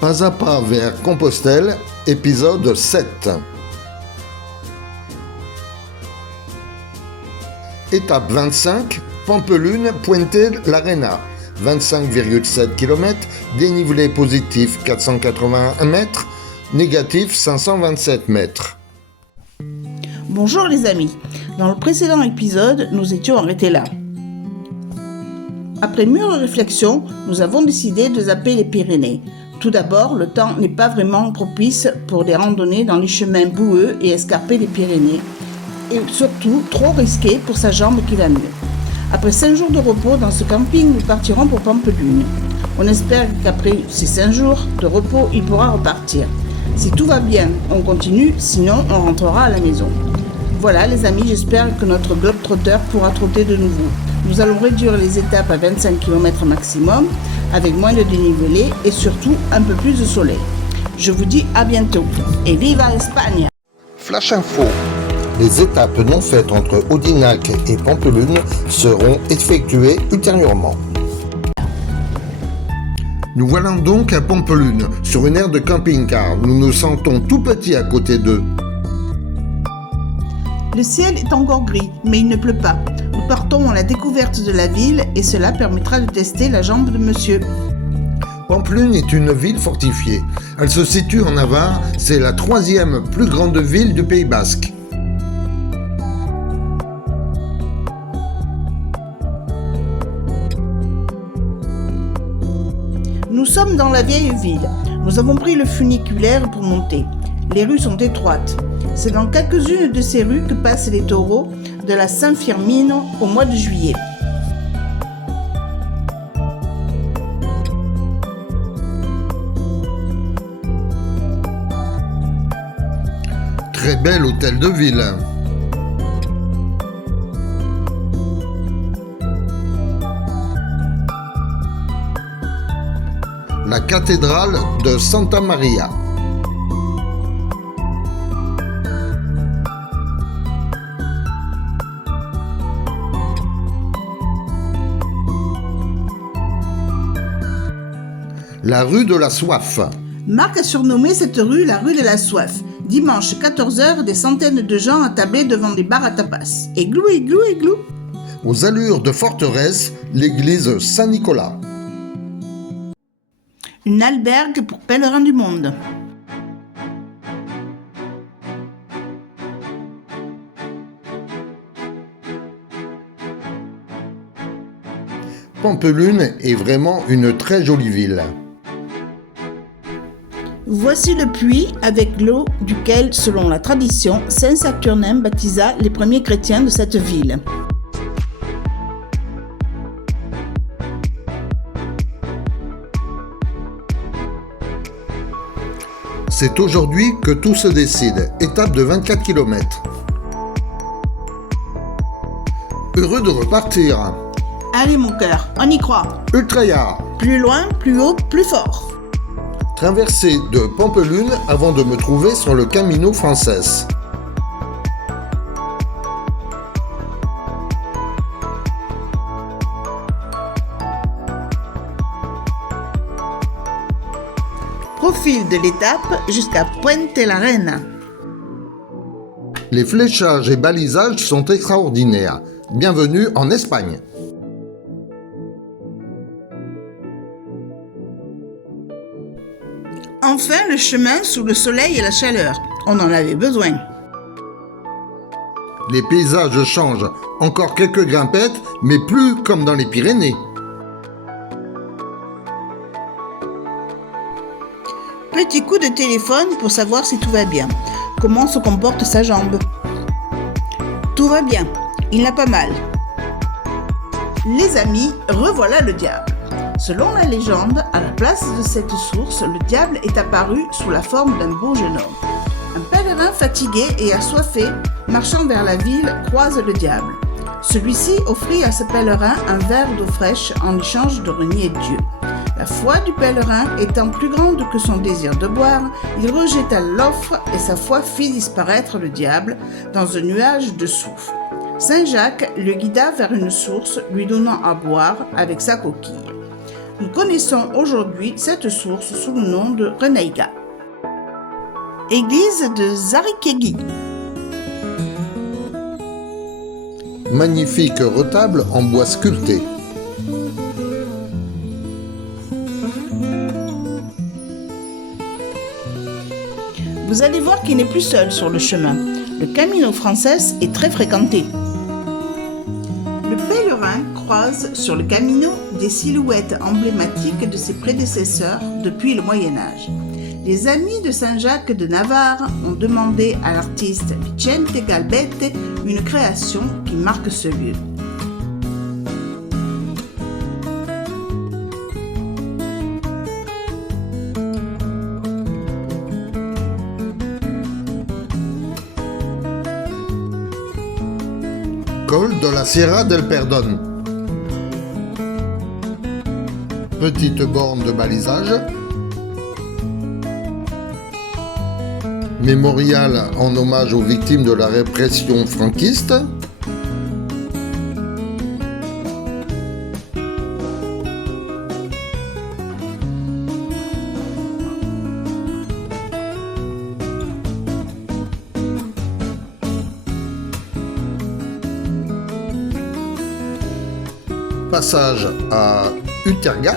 Pas à pas vers Compostelle, épisode 7. Étape 25, Pampelune, Puente-l'Arena. 25,7 km, dénivelé positif 481 mètres, négatif 527 mètres. Bonjour les amis, dans le précédent épisode, nous étions arrêtés là. Après mûre réflexion, nous avons décidé de zapper les Pyrénées. Tout d'abord, le temps n'est pas vraiment propice pour des randonnées dans les chemins boueux et escarpés des Pyrénées, et surtout trop risqué pour sa jambe qui va mieux. Après 5 jours de repos dans ce camping, nous partirons pour Pampelune. On espère qu'après ces 5 jours de repos, il pourra repartir. Si tout va bien, on continue, sinon on rentrera à la maison. Voilà les amis, j'espère que notre globe-trotter pourra trotter de nouveau. Nous allons réduire les étapes à 25 km maximum, avec moins de dénivelé et surtout un peu plus de soleil. Je vous dis à bientôt et viva Espagne! Flash info. Les étapes non faites entre Audinac et Pampelune seront effectuées ultérieurement. Nous voilà donc à Pampelune, sur une aire de camping-car. Nous nous sentons tout petits à côté d'eux. Le ciel est encore gris, mais il ne pleut pas. Nous partons à la découverte de la ville et cela permettra de tester la jambe de monsieur. Pampelune est une ville fortifiée. Elle se situe en Navarre, c'est la 3e plus grande ville du Pays Basque. Nous sommes dans la vieille ville. Nous avons pris le funiculaire pour monter. Les rues sont étroites. C'est dans quelques-unes de ces rues que passent les taureaux de la Saint-Firmino au mois de juillet. Très bel hôtel de ville. La cathédrale de Santa Maria. La rue de la Soif. Marc a surnommé cette rue la rue de la Soif. Dimanche 14h, des centaines de gens attablés devant des bars à tapas. Églou, églou, églou. Aux allures de forteresse, l'église Saint-Nicolas. Une albergue pour pèlerins du monde. Pampelune est vraiment une très jolie ville. Voici le puits avec l'eau duquel, selon la tradition, Saint Saturnin baptisa les premiers chrétiens de cette ville. C'est aujourd'hui que tout se décide. Étape de 24 km. Heureux de repartir. Allez mon cœur, on y croit. Ultraya. Plus loin, plus haut, plus fort. Traversée de Pampelune avant de me trouver sur le Camino Frances. Profil de l'étape jusqu'à Puente-l'Arena. Les fléchages et balisages sont extraordinaires. Bienvenue en Espagne. Enfin, le chemin sous le soleil et la chaleur. On en avait besoin. Les paysages changent. Encore quelques grimpettes, mais plus comme dans les Pyrénées. Petit coup de téléphone pour savoir si tout va bien. Comment se comporte sa jambe? Tout va bien. Il n'a pas mal. Les amis, revoilà le diable. Selon la légende, à la place de cette source, le diable est apparu sous la forme d'un beau jeune homme. Un pèlerin fatigué et assoiffé, marchant vers la ville, croise le diable. Celui-ci offrit à ce pèlerin un verre d'eau fraîche en échange de renier Dieu. La foi du pèlerin étant plus grande que son désir de boire, il rejeta l'offre et sa foi fit disparaître le diable dans un nuage de soufre. Saint Jacques le guida vers une source, lui donnant à boire avec sa coquille. Nous connaissons aujourd'hui cette source sous le nom de Reneiga. Église de Zarikegi. Magnifique retable en bois sculpté. Vous allez voir qu'il n'est plus seul sur le chemin. Le Camino Frances est très fréquenté. Le pèlerin croise sur le Camino des silhouettes emblématiques de ses prédécesseurs depuis le Moyen-Âge. Les amis de Saint-Jacques de Navarre ont demandé à l'artiste Vicente Galbette une création qui marque ce lieu. Col de la Sierra del Perdón. Petite borne de balisage. Mémorial en hommage aux victimes de la répression franquiste. Passage à Uterga.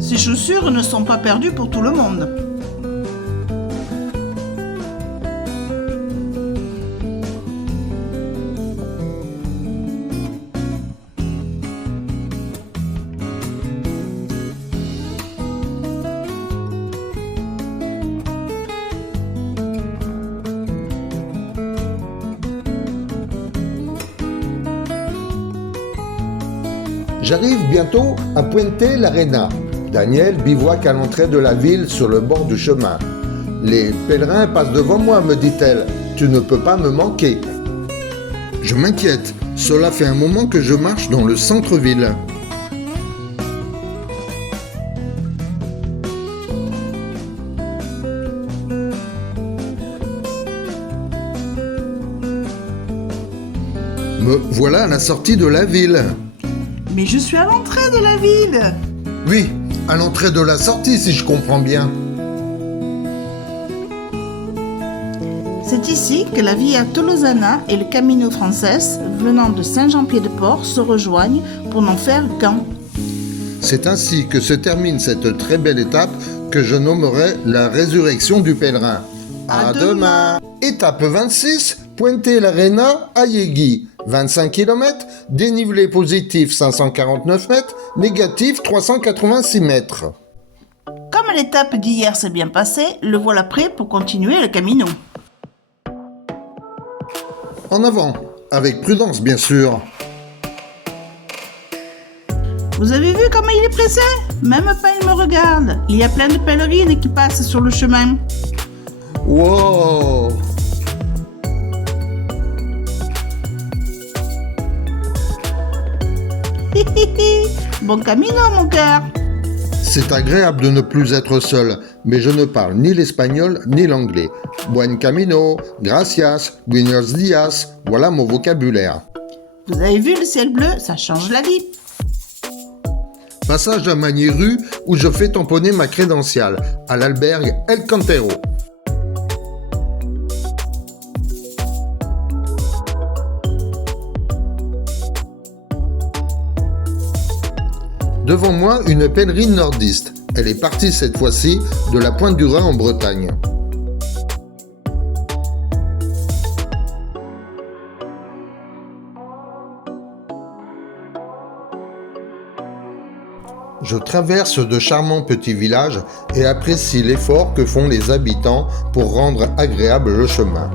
Ces chaussures ne sont pas perdues pour tout le monde. J'arrive bientôt à Puente l'Arena. Daniel bivouaque à l'entrée de la ville sur le bord du chemin. Les pèlerins passent devant moi, me dit-elle. Tu ne peux pas me manquer. Je m'inquiète. Cela fait un moment que je marche dans le centre-ville. Me voilà à la sortie de la ville. Mais je suis à l'entrée de la ville. Oui, à l'entrée de la sortie, si je comprends bien. C'est ici que la Via Tolosana et le Camino Frances, venant de Saint-Jean-Pied-de-Port, se rejoignent pour n'en faire qu'un. C'est ainsi que se termine cette très belle étape que je nommerai la résurrection du pèlerin. À demain. Étape 26, Puente l'Arena à Yegui. 25 km, dénivelé positif 549 mètres, négatif 386 mètres. Comme l'étape d'hier s'est bien passée, le voilà prêt pour continuer le Camino. En avant, avec prudence bien sûr. Vous avez vu comment il est pressé? Même pas il me regarde. Il y a plein de pèlerines qui passent sur le chemin. Wow! Bon Camino, mon cœur. C'est agréable de ne plus être seul, mais je ne parle ni l'espagnol ni l'anglais. Buen camino, gracias, buenos días, voilà mon vocabulaire. Vous avez vu le ciel bleu? Ça change la vie. Passage à Magny-Rue où je fais tamponner ma crédentiale, à l'albergue El Cantero. Devant moi, une pèlerine nordiste. Elle est partie cette fois-ci de la Pointe du Rhin en Bretagne. Je traverse de charmants petits villages et apprécie l'effort que font les habitants pour rendre agréable le chemin.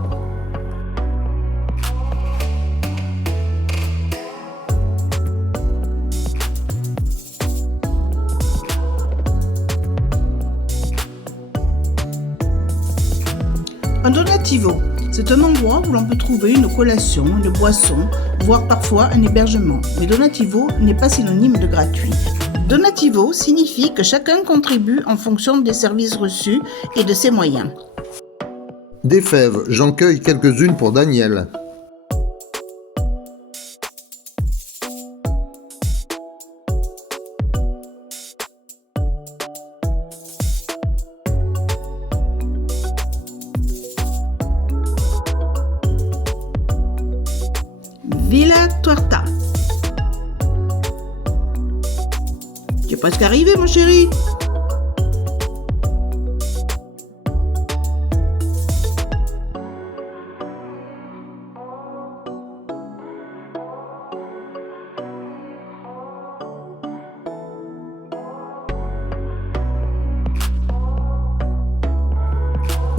Un donativo, c'est un endroit où l'on peut trouver une collation, une boisson, voire parfois un hébergement. Mais donativo n'est pas synonyme de gratuit. Donativo signifie que chacun contribue en fonction des services reçus et de ses moyens. Des fèves, j'en cueille quelques-unes pour Daniel. Tuerta. Tu es presque arrivé, mon chéri.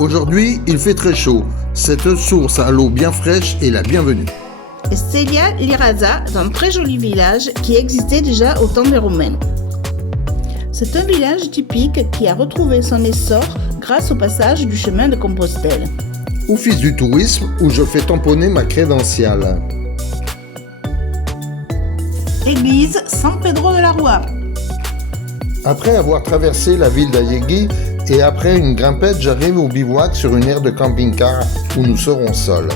Aujourd'hui, il fait très chaud. Cette source à l'eau bien fraîche est la bienvenue. Estelia Liraza est un très joli village qui existait déjà au temps des Romains. C'est un village typique qui a retrouvé son essor grâce au passage du chemin de Compostelle. Office du tourisme où je fais tamponner ma crédentiale. Église San Pedro de la Rua. Après avoir traversé la ville d'Ayegui et après une grimpette, j'arrive au bivouac sur une aire de camping-car où nous serons seuls.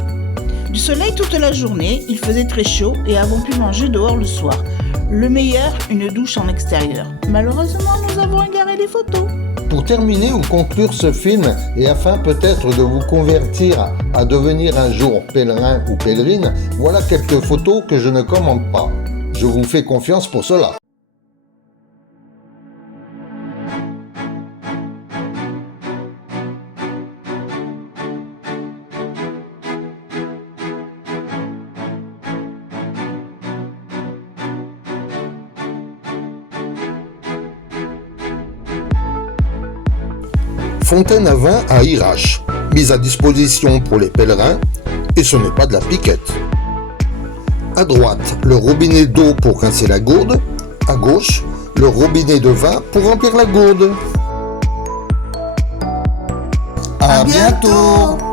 Du soleil toute la journée, il faisait très chaud et avons pu manger dehors le soir. Le meilleur, une douche en extérieur. Malheureusement, nous avons égaré les photos. Pour terminer ou conclure ce film, et afin peut-être de vous convertir à devenir un jour pèlerin ou pèlerine, voilà quelques photos que je ne commande pas. Je vous fais confiance pour cela. Fontaine à vin à Irache, mise à disposition pour les pèlerins, et ce n'est pas de la piquette. À droite, le robinet d'eau pour rincer la gourde, à gauche, le robinet de vin pour remplir la gourde. À bientôt!